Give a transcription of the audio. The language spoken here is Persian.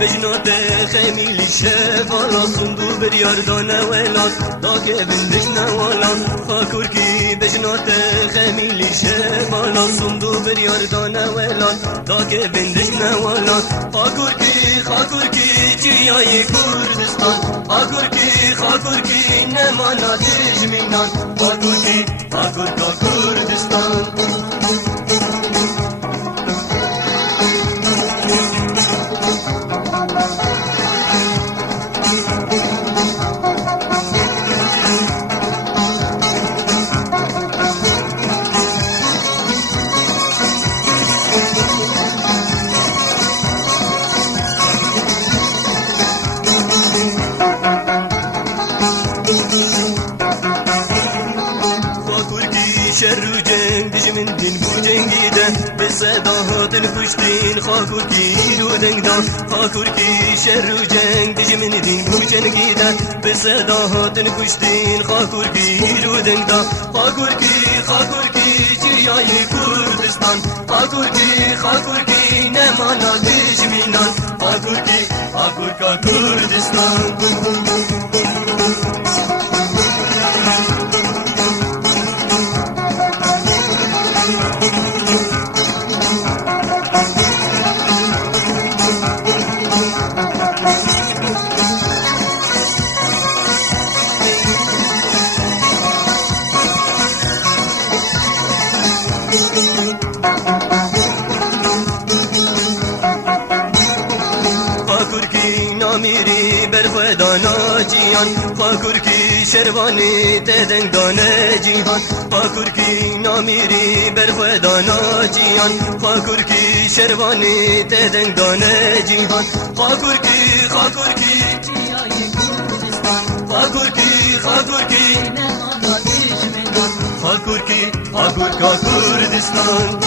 بجنات خميل شفالا صندوق برياردان ولاد داك بندش نوالا فاكوركي بجنات خميل شفالا صندوق برياردان ولاد داك بندش نوالا خاكوركي چیای کردستان خاكوركي نمانا دجمینان خاكوركا کردستان شر و جنگ دجمن دین بو جنگیده به صداهات الکشتین خاکورکی رو دنگدان خاکورکی شر و جنگ دجمن دین بو جنگیده به صداهات الکشتین خاکورکی رو دنگدان خاکورکی چیای کردستان خاکورکی نمانا دجمینان خاکورکا کردستان میری بر خدانا جیان خاکورکی شروانی تدنگ دانه جیهان خاکورکی نامیری بر خدانا جیان خاکورکی شروانی تدنگ دانه جیهان خاکورکی چیای کردستان خاکورکی نمانا دجمنان خاکورکا کردستان